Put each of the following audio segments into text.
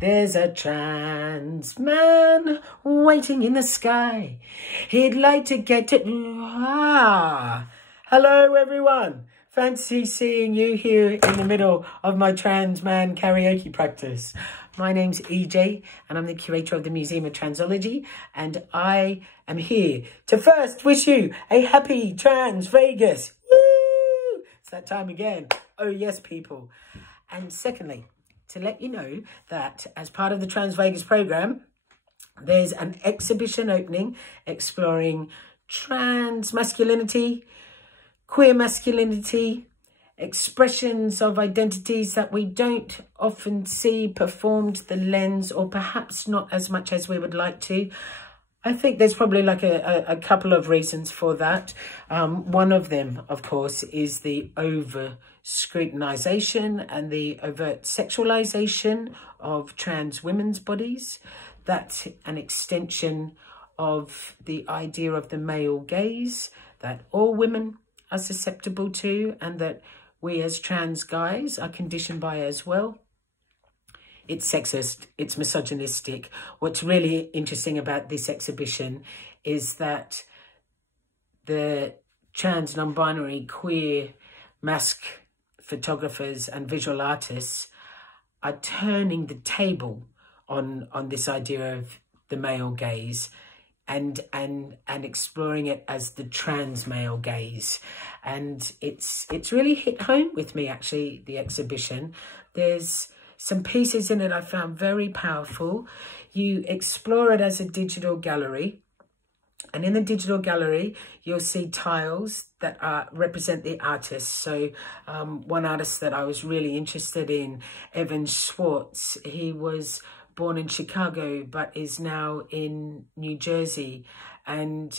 There's a trans man waiting in the sky. He'd like to get to... Hello, everyone. Fancy seeing you here in the middle of my trans man karaoke practice. My name's EJ, and I'm the curator of the Museum of Transology, and I am here to first wish you a happy Trans Vegas. Woo! It's that time again. Oh, yes, people. And secondly, to let you know that as part of the Trans Vegas program, there's an exhibition opening exploring trans masculinity, queer masculinity, expressions of identities that we don't often see performed the lens, or perhaps not as much as we would like to. I think there's probably like a couple of reasons for that. One of them, of course, is the over-scrutinization and the overt sexualization of trans women's bodies. That's an extension of the idea of the male gaze that all women are susceptible to, and that we as trans guys are conditioned by as well. It's sexist, it's misogynistic. What's really interesting about this exhibition is that the trans, non-binary, queer, masc photographers and visual artists are turning the table on this idea of the male gaze and exploring it as the trans male gaze. And it's really hit home with me, actually, the exhibition. There's some pieces in it I found very powerful. You explore it as a digital gallery. And in the digital gallery, you'll see tiles that represent the artists. So one artist that I was really interested in, Schwartz, he was born in Chicago, but is now in New Jersey. And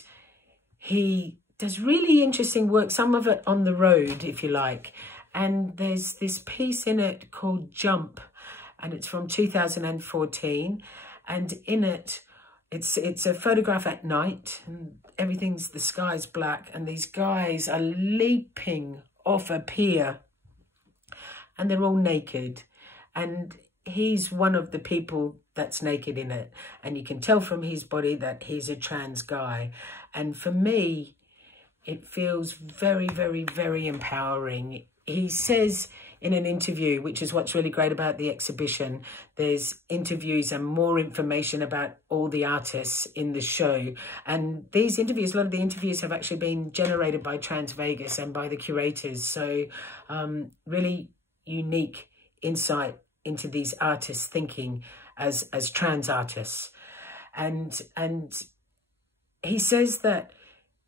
he does really interesting work, some of it on the road, if you like. And there's this piece in it called Jump, and it's from 2014. And in it, it's a photograph at night, and the sky's black, and these guys are leaping off a pier, and they're all naked. And he's one of the people that's naked in it, and you can tell from his body that he's a trans guy. And for me, it feels very, very, very empowering. He says in an interview, which is what's really great about the exhibition, there's interviews and more information about all the artists in the show. And these interviews, a lot of the interviews have actually been generated by Trans Vegas and by the curators. So really unique insight into these artists thinking as trans artists. And he says that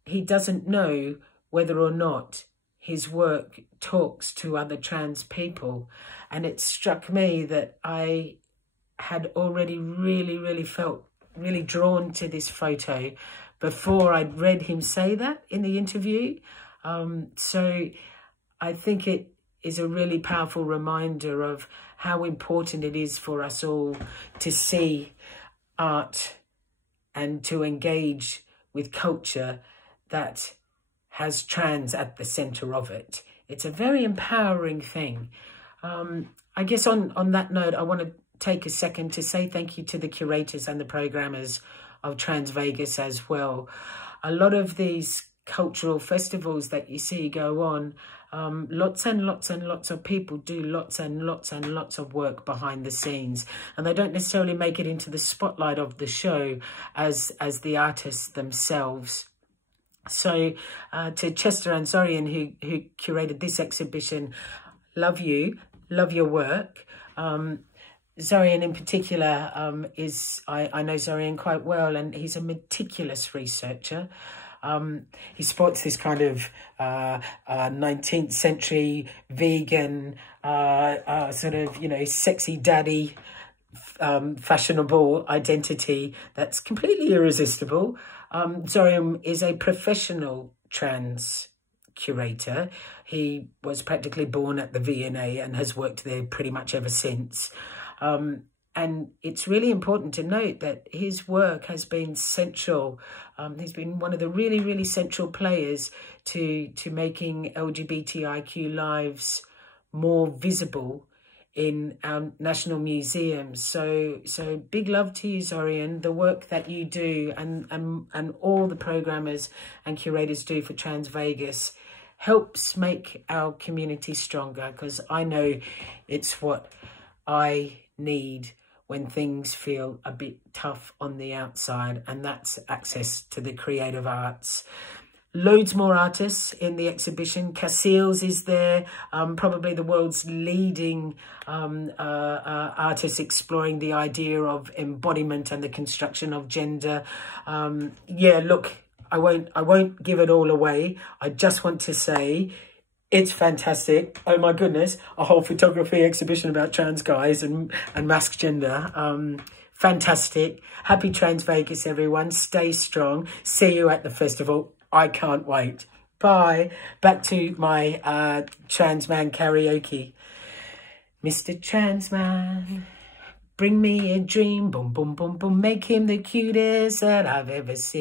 he doesn't know whether or not his work talks to other trans people. And it struck me that I had already really felt really drawn to this photo before I'd read him say that in the interview. So I think it is a really powerful reminder of how important it is for us all to see art and to engage with culture that has trans at the centre of it. It's a very empowering thing. I guess on that note, I want to take a second to say thank you to the curators and the programmers of Trans Vegas as well. A lot of these cultural festivals that you see go on, lots and lots and lots of people do lots and lots and lots of work behind the scenes, and they don't necessarily make it into the spotlight of the show as the artists themselves. So to Chester and Zorian, who curated this exhibition, love you, love your work. Zorian in particular I know Zorian quite well, and he's a meticulous researcher. He sports this kind of 19th century vegan, sort of, you know, sexy daddy, fashionable identity that's completely irresistible. Zorian is a professional trans curator. He was practically born at the V&A and has worked there pretty much ever since. And it's really important to note that his work has been central. He's been one of the really central players to making LGBTIQ lives more visible in our national museums. So big love to you, Zorian. The work that you do and all the programmers and curators do for Trans Vegas helps make our community stronger, because I know it's what I need when things feel a bit tough on the outside, and that's access to the creative arts. Loads more artists in the exhibition. Cassils is there, probably the world's leading artist exploring the idea of embodiment and the construction of gender. Yeah, look, I won't give it all away. I just want to say it's fantastic. Oh my goodness, a whole photography exhibition about trans guys and masked gender. Fantastic. Happy Trans Vegas, everyone. Stay strong. See you at the festival. I can't wait. Bye. Back to my trans man karaoke. Mr. Trans Man, bring me a dream. Boom, boom, boom, boom. Make him the cutest that I've ever seen.